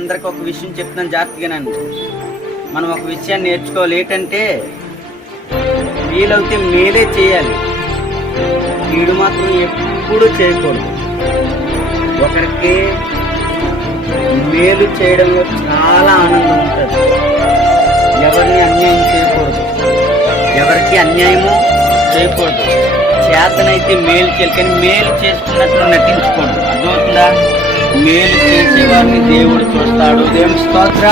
అందరికి ఒక విషయం చెప్తున్నాను జాగ్రత్తగానండి. మనం ఒక విషయాన్ని నేర్చుకోవాలి. ఏంటంటే వీలైతే మేలే చేయాలి. వీడు మాత్రం ఎప్పుడూ చేయకూడదు. ఒకరికి మేలు చేయడంలో చాలా ఆనందం ఉంటుంది. ఎవరిని అన్యాయం చేయకూడదు. ఎవరికి అన్యాయము చేయకూడదు. చేతనైతే మేలు చేయాలి. కానీ మేలు చేసుకున్నట్లు నటించుకోండి అర్థమవుతుందా? మేలు చేసేవారిని దేవుడు చూస్తాడు. దేవుని స్తోత్ర.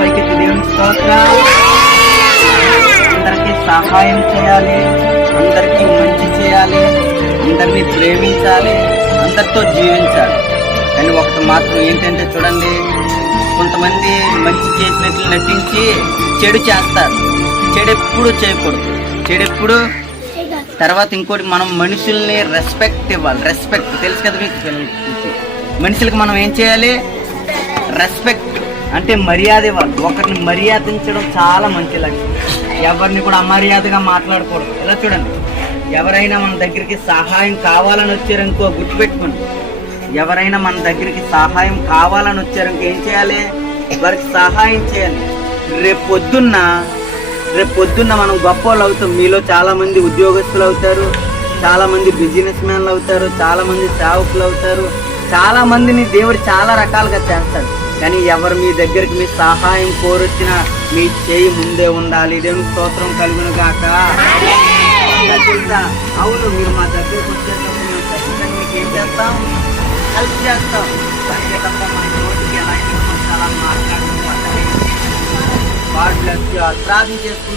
పైకి దేవుని స్తోత్ర. అందరికీ సహాయం చేయాలి. అందరికీ మంచి చేయాలి. అందరినీ ప్రేమించాలి. అందరితో జీవించాలి. కానీ ఒకటి మాత్రం ఏంటంటే చూడండి కొంతమంది మంచి చేసినట్లు నటించి చెడు చేస్తారు. చెడు ఎప్పుడు చేయకూడదు. చెడు ఎప్పుడు తర్వాత ఇంకోటి మనం మనుషుల్ని రెస్పెక్ట్ ఇవ్వాలి. రెస్పెక్ట్ తెలుసు కదా మీకు? మనుషులకు మనం ఏం చేయాలి? రెస్పెక్ట్ అంటే మర్యాద ఇవ్వాలి. ఒకరిని మర్యాదించడం చాలా మంచి లక్ష్యం. ఎవరిని కూడా అమర్యాదగా మాట్లాడకూడదు. ఇలా చూడండి? ఎవరైనా మన దగ్గరికి సహాయం కావాలని వచ్చారనుకో గుర్తుపెట్టుకోండి. ఎవరైనా మన దగ్గరికి సహాయం కావాలని వచ్చారనుకో ఏం చేయాలి? వారికి సహాయం చేయాలి. రేపు పొద్దున్న రేపు పొద్దున్న మనం గొప్ప వాళ్ళు అవుతాం. మీలో చాలా మంది ఉద్యోగస్తులు అవుతారు. చాలా మంది బిజినెస్ మ్యాన్లు అవుతారు. చాలా మంది సేవకులు అవుతారు. చాలా మందిని దేవుడు చాలా రకాలుగా చేస్తాడు. కానీ ఎవరు మీ దగ్గరికి మీ సహాయం కోరొచ్చినా మీ చేయి ముందే ఉండాలి. దేవుని స్తోత్రం కలుగును గాక తెలుసా అవును మీరు మా దగ్గరికి వచ్చేటప్పుడు మేము ఖచ్చితంగా మీకు ఏం చేస్తాం? హెల్ప్ చేస్తాం. తప్ప మన నోటికి ఎలా అయినా మనం చాలా మాట్లాడుతూ ambulance yun.